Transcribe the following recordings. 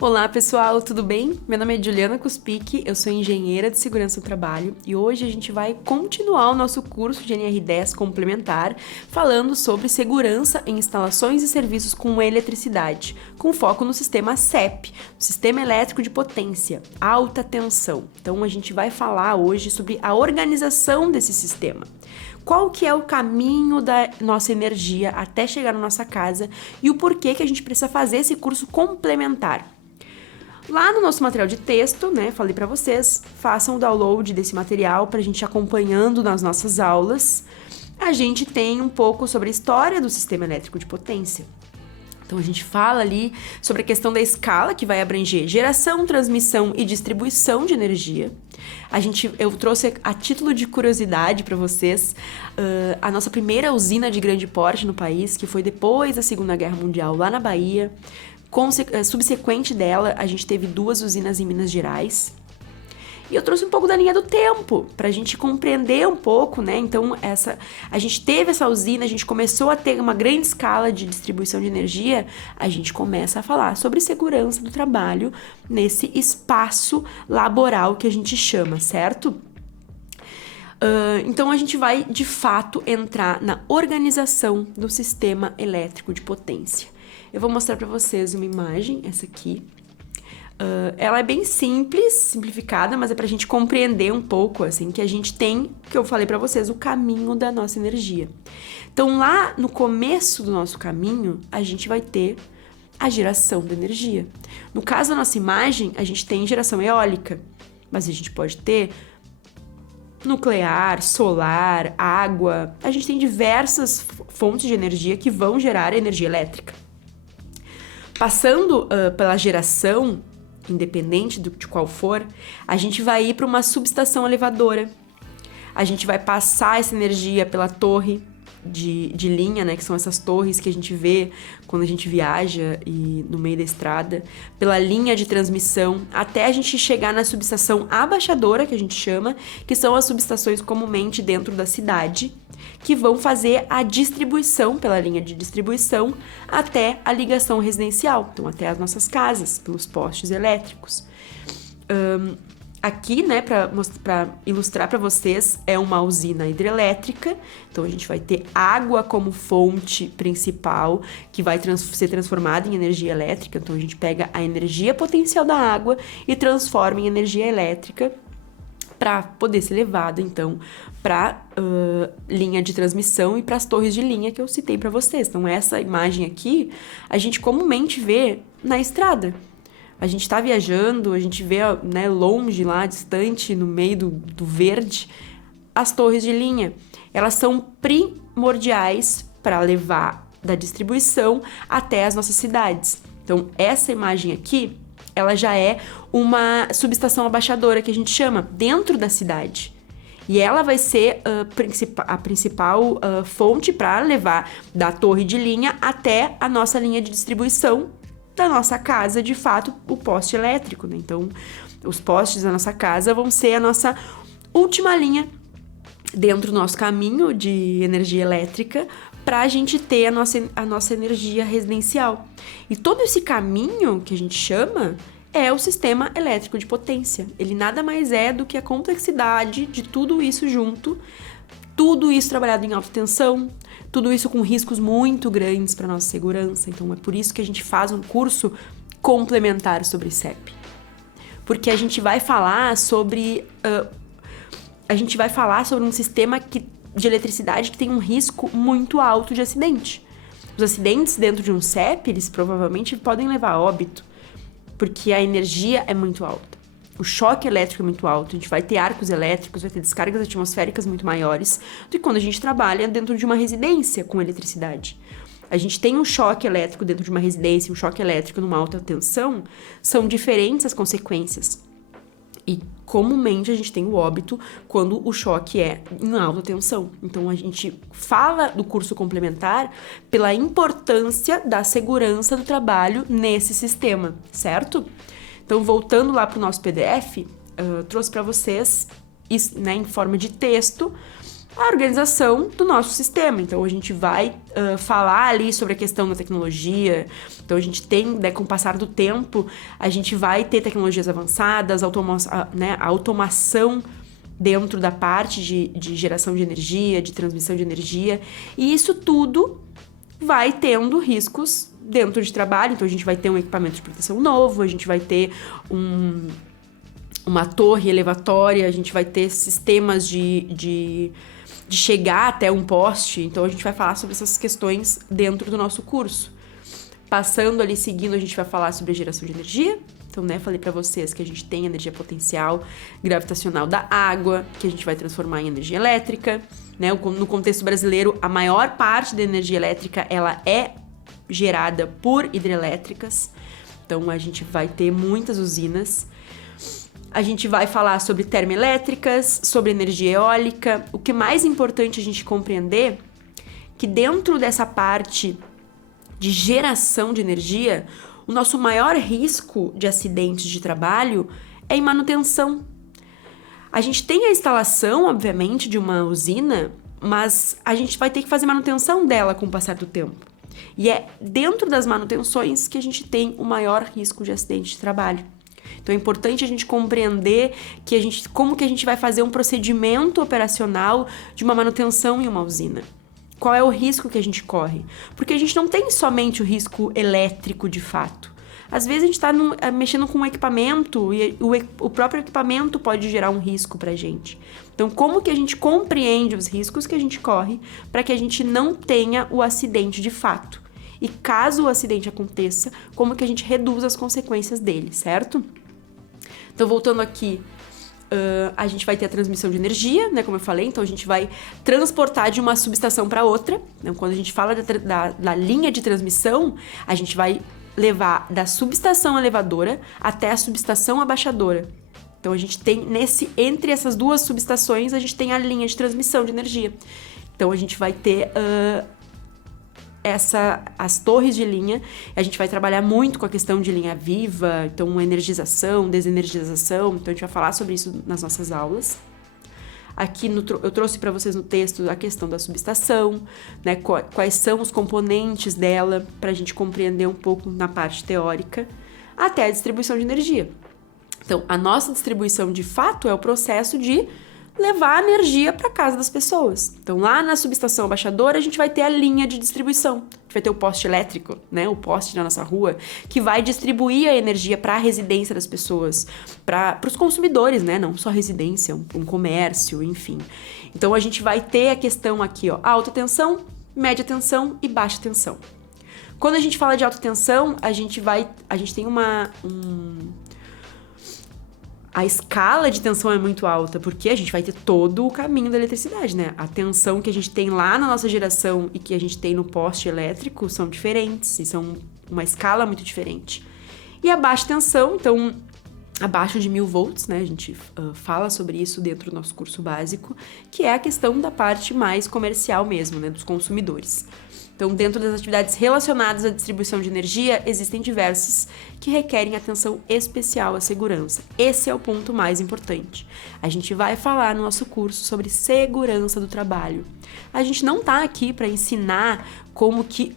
Olá pessoal, tudo bem? Meu nome é Juliana Cuspic, eu sou engenheira de segurança do trabalho e hoje a gente vai continuar o nosso curso de NR10 complementar falando sobre segurança em instalações e serviços com eletricidade, com foco no sistema SEP, Sistema Elétrico de Potência, alta tensão. Então a gente vai falar hoje sobre a organização desse sistema. Qual que é o caminho da nossa energia até chegar na nossa casa e o porquê que a gente precisa fazer esse curso complementar. Lá no nosso material de texto, né, falei para vocês, façam o download desse material para a gente ir acompanhando nas nossas aulas. A gente tem um pouco sobre a história do sistema elétrico de potência. Então a gente fala ali sobre a questão da escala, que vai abranger geração, transmissão e distribuição de energia. Eu trouxe a título de curiosidade para vocês a nossa primeira usina de grande porte no país, que foi depois da Segunda Guerra Mundial, lá na Bahia. Subsequente dela, a gente teve 2 usinas em Minas Gerais. E eu trouxe um pouco da linha do tempo, pra gente compreender um pouco, né? Então, a gente teve essa usina, a gente começou a ter uma grande escala de distribuição de energia, a gente começa a falar sobre segurança do trabalho nesse espaço laboral que a gente chama, certo? Então, a gente vai, de fato, entrar na organização do sistema elétrico de potência. Eu vou mostrar para vocês uma imagem, essa aqui. Ela é bem simples, simplificada, mas é pra gente compreender um pouco, assim, que a gente tem, que eu falei pra vocês, o caminho da nossa energia. Então, lá no começo do nosso caminho, a gente vai ter a geração da energia. No caso da nossa imagem, a gente tem geração eólica, mas a gente pode ter nuclear, solar, água. A gente tem diversas fontes de energia que vão gerar energia elétrica. Passando pela geração, independente de qual for, a gente vai ir para uma subestação elevadora. A gente vai passar essa energia pela torre de linha, né, que são essas torres que a gente vê quando a gente viaja e no meio da estrada, pela linha de transmissão, até a gente chegar na subestação abaixadora, que a gente chama, que são as subestações comumente dentro da cidade, que vão fazer a distribuição pela linha de distribuição até a ligação residencial, então até as nossas casas, pelos postes elétricos. Aqui, né, para ilustrar para vocês, é uma usina hidrelétrica, então a gente vai ter água como fonte principal, que vai ser transformada em energia elétrica, então a gente pega a energia potencial da água e transforma em energia elétrica, para poder ser levada, então, para linha de transmissão e para as torres de linha que eu citei para vocês. Então, essa imagem aqui, a gente comumente vê na estrada. A gente está viajando, a gente vê, né, longe lá, distante, no meio do verde, as torres de linha. Elas são primordiais para levar da distribuição até as nossas cidades. Então, essa imagem aqui, ela já é uma subestação abaixadora, que a gente chama, dentro da cidade. E ela vai ser a principal fonte para levar da torre de linha até a nossa linha de distribuição da nossa casa, de fato, o poste elétrico, né? Então, os postes da nossa casa vão ser a nossa última linha dentro do nosso caminho de energia elétrica para a gente ter a nossa energia residencial. E todo esse caminho que a gente chama é o sistema elétrico de potência. Ele nada mais é do que a complexidade de tudo isso junto, tudo isso trabalhado em alta tensão, tudo isso com riscos muito grandes para nossa segurança. Então é por isso que a gente faz um curso complementar sobre SEP. Porque a gente vai falar sobre um sistema de eletricidade que tem um risco muito alto de acidente. Os acidentes dentro de um SEP, eles provavelmente podem levar a óbito, porque a energia é muito alta. O choque elétrico é muito alto, a gente vai ter arcos elétricos, vai ter descargas atmosféricas muito maiores do que quando a gente trabalha dentro de uma residência com eletricidade. A gente tem um choque elétrico dentro de uma residência, um choque elétrico numa alta tensão, são diferentes as consequências. E comumente a gente tem o óbito quando o choque é em alta tensão. Então a gente fala do curso complementar pela importância da segurança do trabalho nesse sistema, certo? Então, voltando lá para o nosso PDF, trouxe para vocês, né, em forma de texto, a organização do nosso sistema. Então, a gente vai falar ali sobre a questão da tecnologia. Então, a gente tem, né, com o passar do tempo, a gente vai ter tecnologias avançadas, a automação dentro da parte de geração de energia, de transmissão de energia. E isso tudo vai tendo riscos dentro de trabalho. Então, a gente vai ter um equipamento de proteção novo, a gente vai ter uma torre elevatória, a gente vai ter sistemas de chegar até um poste. Então, a gente vai falar sobre essas questões dentro do nosso curso. Passando ali, seguindo, a gente vai falar sobre a geração de energia. Então, né, falei pra vocês que a gente tem energia potencial gravitacional da água, que a gente vai transformar em energia elétrica, né? No contexto brasileiro, a maior parte da energia elétrica, ela é gerada por hidrelétricas. Então, a gente vai ter muitas usinas. A gente vai falar sobre termoelétricas, sobre energia eólica. O que é mais importante a gente compreender que dentro dessa parte de geração de energia, o nosso maior risco de acidentes de trabalho é em manutenção. A gente tem a instalação, obviamente, de uma usina, mas a gente vai ter que fazer manutenção dela com o passar do tempo. E é dentro das manutenções que a gente tem o maior risco de acidente de trabalho. Então é importante a gente compreender como que a gente vai fazer um procedimento operacional de uma manutenção em uma usina. Qual é o risco que a gente corre? Porque a gente não tem somente o risco elétrico de fato. Às vezes a gente está mexendo com um equipamento e o próprio equipamento pode gerar um risco para a gente. Então, como que a gente compreende os riscos que a gente corre para que a gente não tenha o acidente de fato? E caso o acidente aconteça, como que a gente reduz as consequências dele, certo? Então, voltando aqui, a gente vai ter a transmissão de energia, né, como eu falei. Então, a gente vai transportar de uma subestação para outra. Então, quando a gente fala da linha de transmissão, a gente vai levar da subestação elevadora até a subestação abaixadora. Então, a gente tem entre essas duas subestações, a gente tem a linha de transmissão de energia. Então, a gente vai ter as torres de linha. A gente vai trabalhar muito com a questão de linha viva, então energização, desenergização. Então, a gente vai falar sobre isso nas nossas aulas. Aqui eu trouxe para vocês no texto a questão da subestação, né? Quais são os componentes dela, para a gente compreender um pouco na parte teórica, até a distribuição de energia. Então, a nossa distribuição de fato é o processo de levar a energia para casa das pessoas. Então, lá na subestação abaixadora, a gente vai ter a linha de distribuição. A gente vai ter o poste elétrico, né? O poste na nossa rua, que vai distribuir a energia para a residência das pessoas, para os consumidores, né? Não só residência, um comércio, enfim. Então, a gente vai ter a questão aqui, ó, alta tensão, média tensão e baixa tensão. Quando a gente fala de alta tensão, a gente tem a escala de tensão é muito alta, porque a gente vai ter todo o caminho da eletricidade, né? A tensão que a gente tem lá na nossa geração e que a gente tem no poste elétrico são diferentes, e são uma escala muito diferente. E a baixa tensão, então, abaixo de 1000 volts, né? A gente fala sobre isso dentro do nosso curso básico, que é a questão da parte mais comercial mesmo, né? Dos consumidores. Então, dentro das atividades relacionadas à distribuição de energia, existem diversas que requerem atenção especial à segurança. Esse é o ponto mais importante. A gente vai falar no nosso curso sobre segurança do trabalho. A gente não está aqui para ensinar como que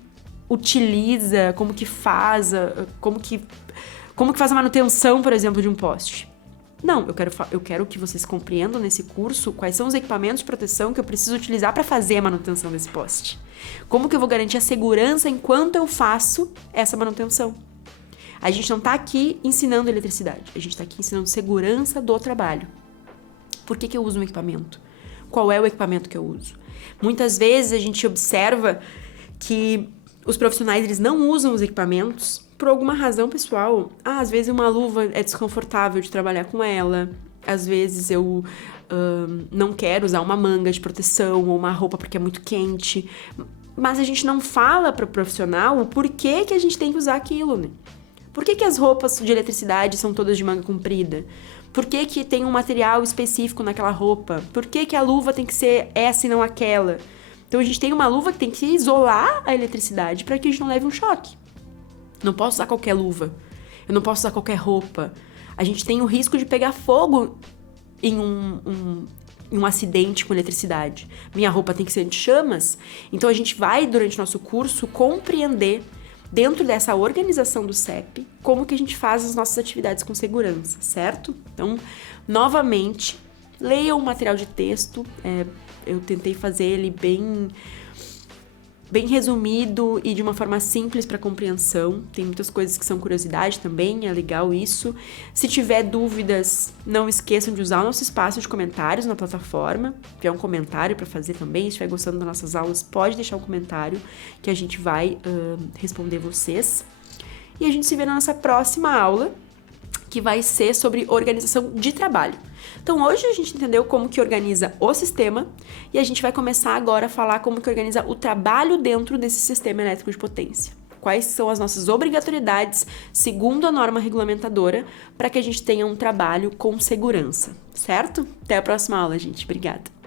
utiliza, como que faz a manutenção, por exemplo, de um poste. Não, eu quero que vocês compreendam nesse curso quais são os equipamentos de proteção que eu preciso utilizar para fazer a manutenção desse poste. Como que eu vou garantir a segurança enquanto eu faço essa manutenção? A gente não está aqui ensinando eletricidade, a gente está aqui ensinando segurança do trabalho. Por que eu uso um equipamento? Qual é o equipamento que eu uso? Muitas vezes a gente observa que os profissionais eles não usam os equipamentos por alguma razão pessoal. Às vezes uma luva é desconfortável de trabalhar com ela. Às vezes eu não quero usar uma manga de proteção ou uma roupa porque é muito quente. Mas a gente não fala para o profissional o porquê que a gente tem que usar aquilo, né? Por que as roupas de eletricidade são todas de manga comprida? Por que tem um material específico naquela roupa? Por que a luva tem que ser essa e não aquela? Então a gente tem uma luva que tem que isolar a eletricidade para que a gente não leve um choque. Não posso usar qualquer luva. Eu não posso usar qualquer roupa. A gente tem o risco de pegar fogo em em um acidente com eletricidade? Minha roupa tem que ser anti-chamas? Então a gente vai, durante o nosso curso, compreender, dentro dessa organização do CEP, como que a gente faz as nossas atividades com segurança, certo? Então, novamente, leia o material de texto. Eu tentei fazer ele bem resumido e de uma forma simples para compreensão. Tem muitas coisas que são curiosidade também, é legal isso. Se tiver dúvidas, não esqueçam de usar o nosso espaço de comentários na plataforma. Se tiver um comentário para fazer também, se estiver gostando das nossas aulas, pode deixar um comentário que a gente vai responder vocês. E a gente se vê na nossa próxima aula, que vai ser sobre organização de trabalho. Então, hoje a gente entendeu como que organiza o sistema e a gente vai começar agora a falar como que organiza o trabalho dentro desse sistema elétrico de potência. Quais são as nossas obrigatoriedades, segundo a norma regulamentadora, para que a gente tenha um trabalho com segurança, certo? Até a próxima aula, gente. Obrigada!